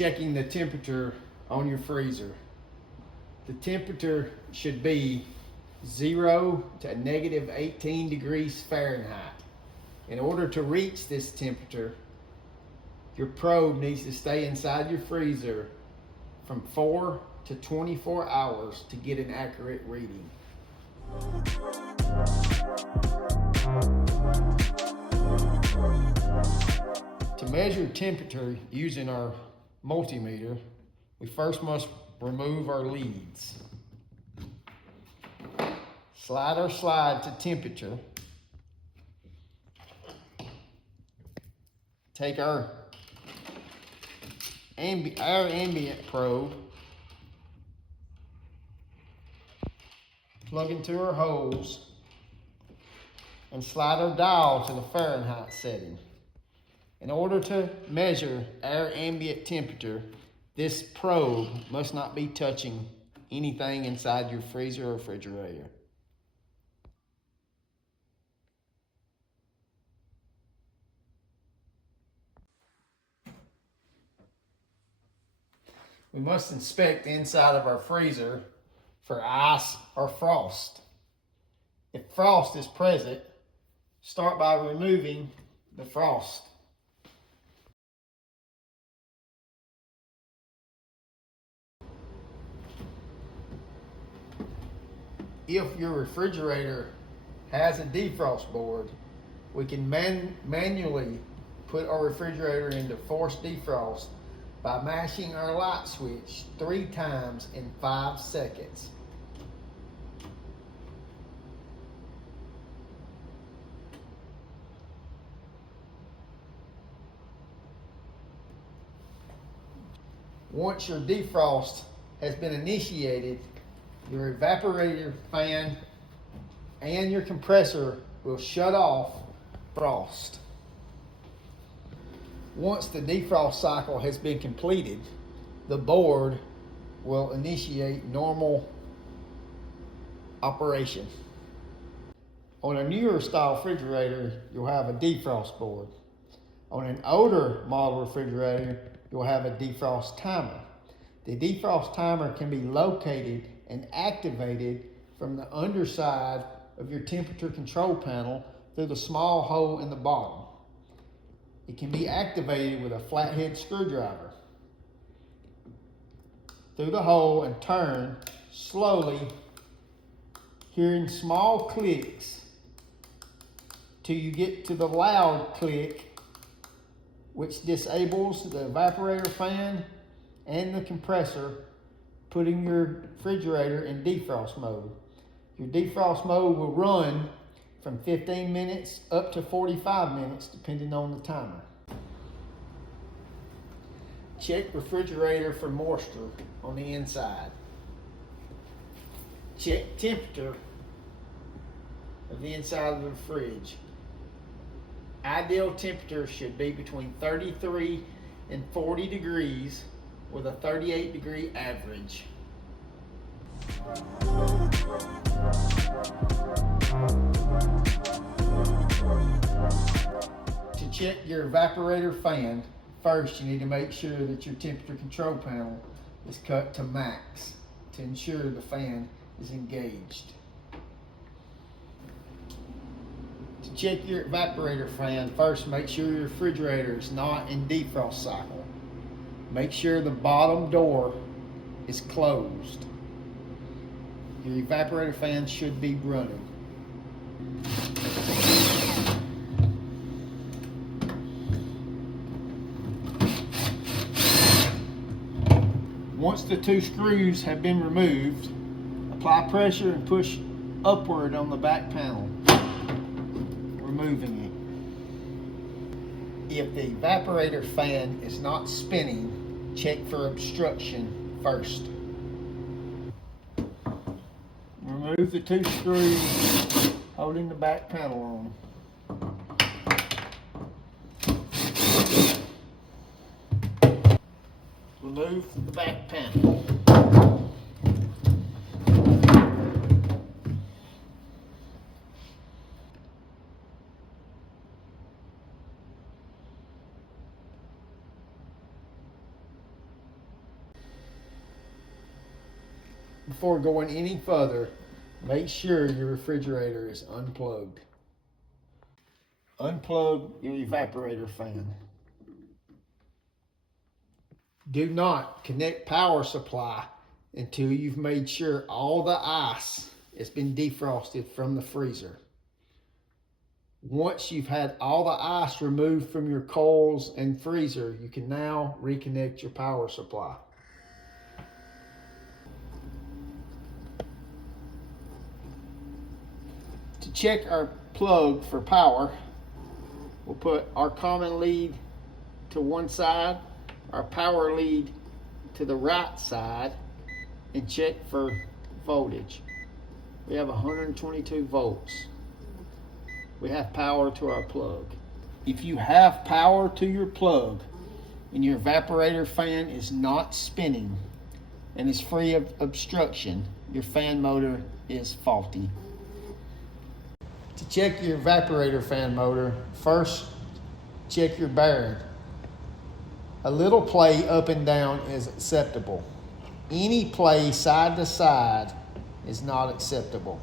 checking the temperature on your freezer. The temperature should be 0 to negative 18 degrees Fahrenheit. In order to reach this temperature, your probe needs to stay inside your freezer from 4 to 24 hours to get an accurate reading. To measure temperature using our multimeter, we first must remove our leads. Slide our slide to temperature. Take our ambient probe, plug into our holes, and slide our dial to the Fahrenheit setting. In order to measure our ambient temperature, this probe must not be touching anything inside your freezer or refrigerator. We must inspect the inside of our freezer for ice or frost. If frost is present, start by removing the frost. If your refrigerator has a defrost board, we can manually put our refrigerator into forced defrost by mashing our light switch 3 times in 5 seconds. Once your defrost has been initiated, your evaporator fan and your compressor will shut off frost. Once the defrost cycle has been completed, the board will initiate normal operation. On a newer style refrigerator, you'll have a defrost board. On an older model refrigerator, you'll have a defrost timer. The defrost timer can be located and activated from the underside of your temperature control panel through the small hole in the bottom. It can be activated with a flathead screwdriver through the hole and turn slowly, hearing small clicks till you get to the loud click, which disables the evaporator fan and the compressor, putting your refrigerator in defrost mode. Your defrost mode will run from 15 minutes up to 45 minutes, depending on the timer. Check refrigerator for moisture on the inside. Check temperature of the inside of the fridge. Ideal temperature should be between 33 and 40 degrees with a 38 degree average. To check your evaporator fan, first you need to make sure that your temperature control panel is cut to max to ensure the fan is engaged. To check your evaporator fan, first make sure your refrigerator is not in defrost cycle. Make sure the bottom door is closed. Your evaporator fan should be running. Once the 2 screws have been removed, apply pressure and push upward on the back panel, removing it. If the evaporator fan is not spinning, check for obstruction first. Remove the 2 screws holding the back panel on. Remove the back panel. before going any further, make sure your refrigerator is unplugged. Unplug your evaporator fan. Do not connect power supply until you've made sure all the ice has been defrosted from the freezer. Once you've had all the ice removed from your coils and freezer, you can now reconnect your power supply. To check our plug for power, we'll put our common lead to one side, our power lead to the right side, and check for voltage. We have 122 volts. We have power to our plug. If you have power to your plug and your evaporator fan is not spinning and is free of obstruction, your fan motor is faulty. To check your evaporator fan motor, first check your bearing. A little play up and down is acceptable. Any play side to side is not acceptable.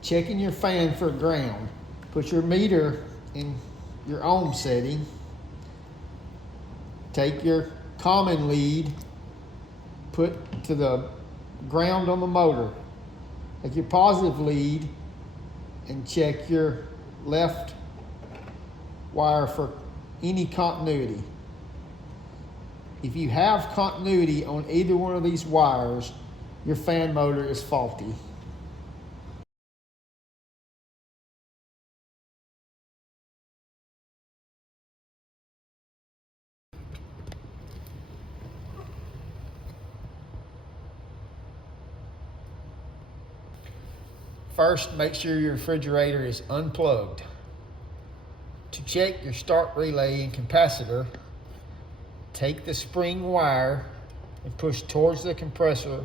Checking your fan for ground. Put your meter in your ohm setting. Take your common lead, put to the ground on the motor. Take your positive lead and check your left wire for any continuity. If you have continuity on either one of these wires, your fan motor is faulty. First, make sure your refrigerator is unplugged. To check your start relay and capacitor, take the spring wire and push towards the compressor,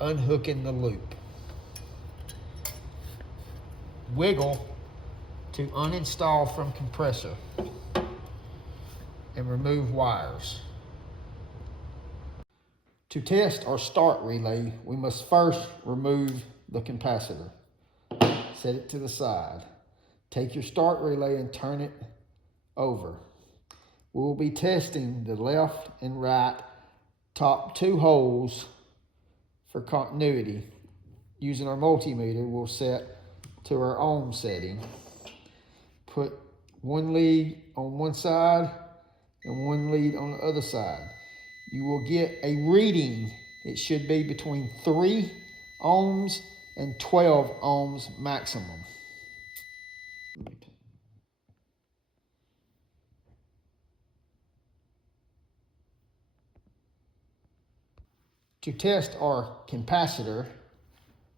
unhooking the loop. Wiggle to uninstall from compressor and remove wires. To test our start relay, we must first remove the capacitor. Set it to the side. Take your start relay and turn it over. We will be testing the left and right top two holes for continuity. Using our multimeter, we'll set to our ohm setting. Put one lead on one side and one lead on the other side. You will get a reading. It should be between 3 ohms and 12 ohms maximum. To test our capacitor,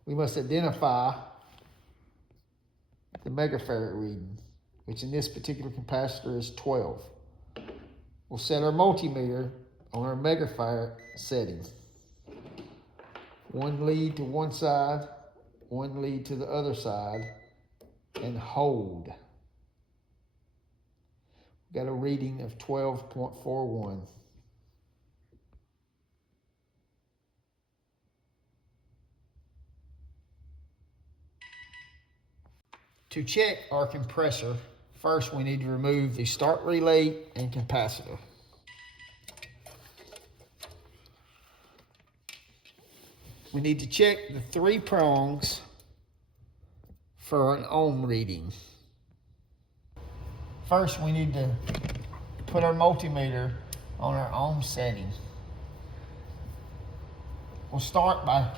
we must identify the megafarad reading, which in this particular capacitor is 12. We'll set our multimeter on our megafarad setting. One lead to one side, one lead to the other side, and hold. We've got a reading of 12.41. To check our compressor, first we need to remove the start relay and capacitor. We need to check the 3 prongs for an ohm reading. First, we need to put our multimeter on our ohm setting. We'll start by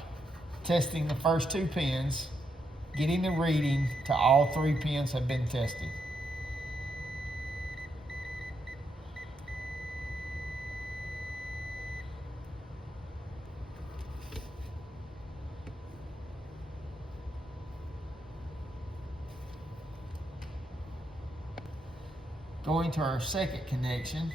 testing the first 2 pins, getting the reading till all 3 pins have been tested. Going to our second connection,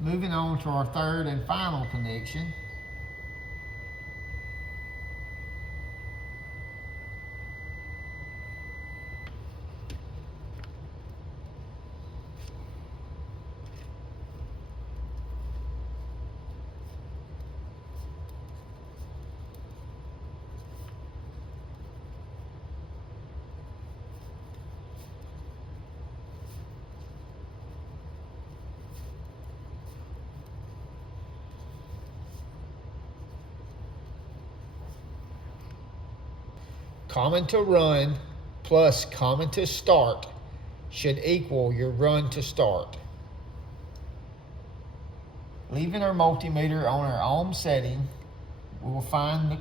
moving on to our third and final connection. Common to run plus common to start should equal your run to start. Leaving our multimeter on our ohm setting, we will find the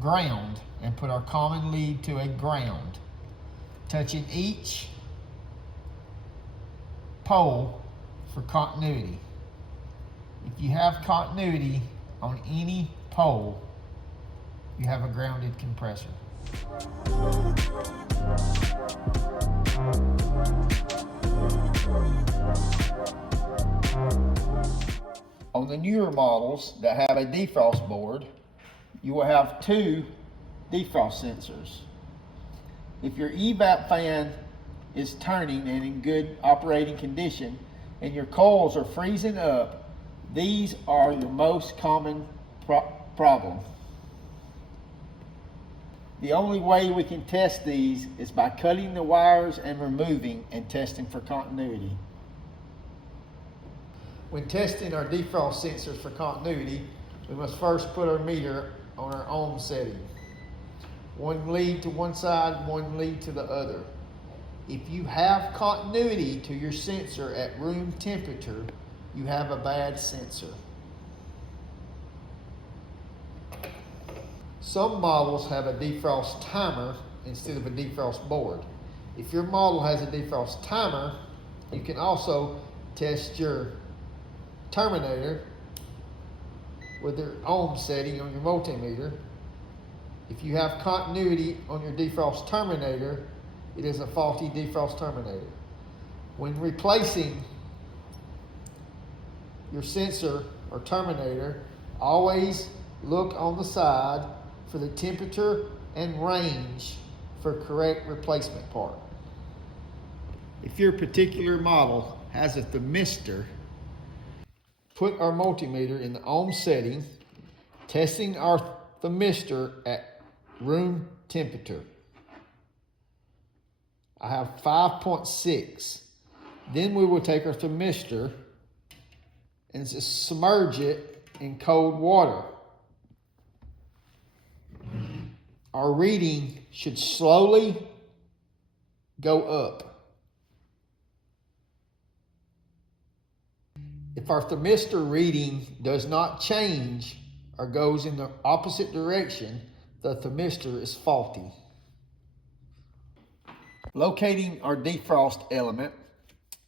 ground and put our common lead to a ground, touching each pole for continuity. If you have continuity on any pole, you have a grounded compressor. On the newer models that have a defrost board, you will have two defrost sensors. If your evap fan is turning and in good operating condition and your coils are freezing up, these are your most common problem. The only way we can test these is by cutting the wires and removing and testing for continuity. When testing our defrost sensors for continuity, we must first put our meter on our ohm setting. One lead to one side, one lead to the other. If you have continuity to your sensor at room temperature, you have a bad sensor. Some models have a defrost timer instead of a defrost board. If your model has a defrost timer, you can also test your terminator with your ohm setting on your multimeter. If you have continuity on your defrost terminator, it is a faulty defrost terminator. When replacing your sensor or terminator, always look on the side for the temperature and range for correct replacement part. If your particular model has a thermistor, put our multimeter in the ohm setting, testing our thermistor at room temperature. I have 5.6. Then we will take our thermistor and just submerge it in cold water. Our reading should slowly go up. If our thermistor reading does not change or goes in the opposite direction, the thermistor is faulty. Locating our defrost element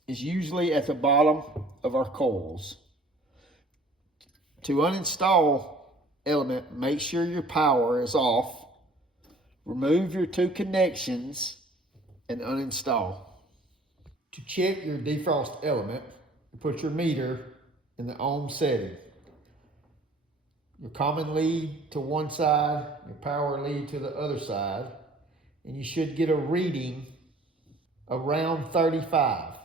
is usually at the bottom of our coils. To uninstall element, make sure your power is off. Remove your two connections and uninstall. To check your defrost element, put your meter in the ohm setting. Your common lead to one side, your power lead to the other side, and you should get a reading around 35.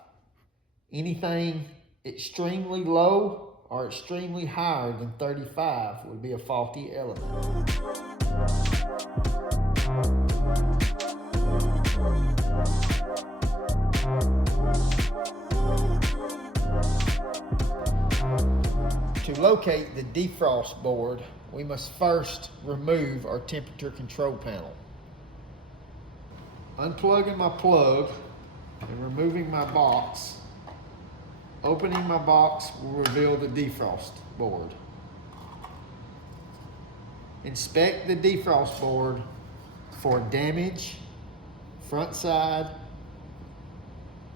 Anything extremely low or extremely higher than 35 would be a faulty element. To locate the defrost board, we must first remove our temperature control panel. Unplugging my plug and removing my box, opening my box will reveal the defrost board. Inspect the defrost board for damage, front side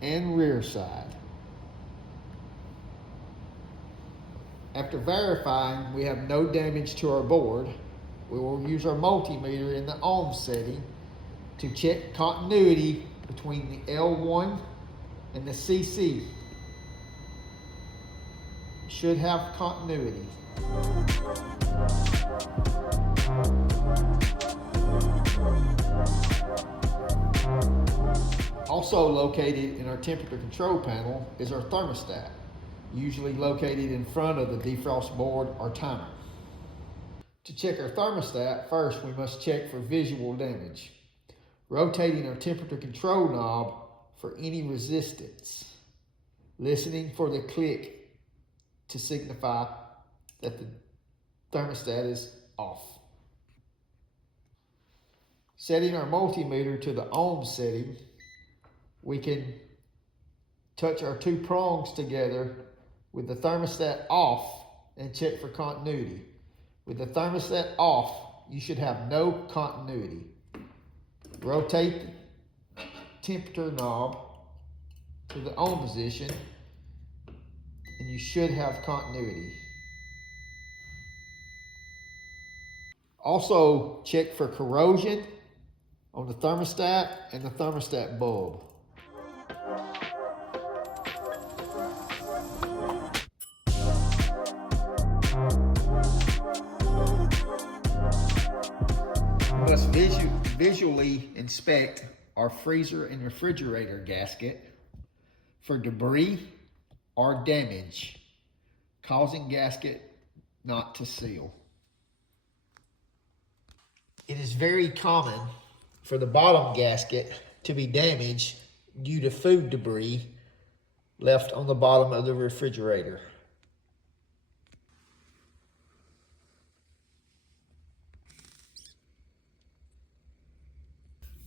and rear side. After verifying we have no damage to our board, we will use our multimeter in the ohm setting to check continuity between the L1 and the CC. Should have continuity. Also located in our temperature control panel is our thermostat, usually located in front of the defrost board or timer. To check our thermostat, first we must check for visual damage, rotating our temperature control knob for any resistance, listening for the click to signify that the thermostat is off. setting our multimeter to the ohm setting, we can touch our two prongs together with the thermostat off and check for continuity. With the thermostat off, you should have no continuity. Rotate the temperature knob to the on position and you should have continuity. Also check for corrosion on the thermostat and the thermostat bulb. We must visually inspect our freezer and refrigerator gasket for debris or damage causing gasket not to seal. It is very common for the bottom gasket to be damaged due to food debris left on the bottom of the refrigerator.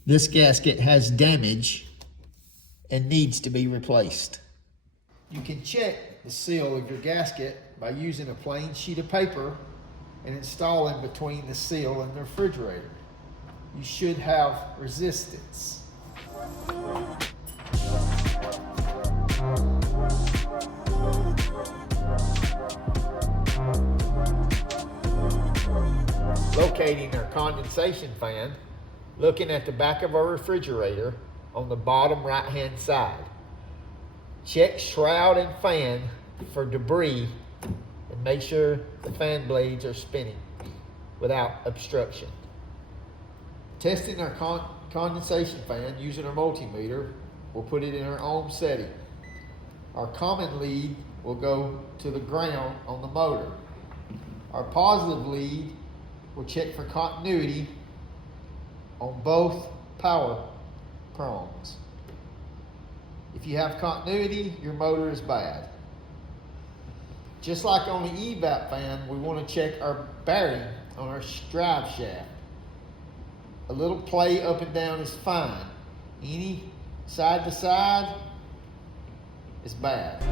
This gasket has damage and needs to be replaced. You can check the seal of your gasket by using a plain sheet of paper and installing between the seal and the refrigerator. You should have resistance. Locating our condensation fan, looking at the back of our refrigerator on the bottom right hand side. Check shroud and fan for debris and make sure the fan blades are spinning without obstruction. Testing our condensation fan using our multimeter, we'll put it in our ohm setting. Our common lead will go to the ground on the motor. Our positive lead will check for continuity on both power prongs. If you have continuity, your motor is bad. Just like on the EVAP fan, we want to check our bearing on our drive shaft. A little play up and down is fine. Any side to side is bad.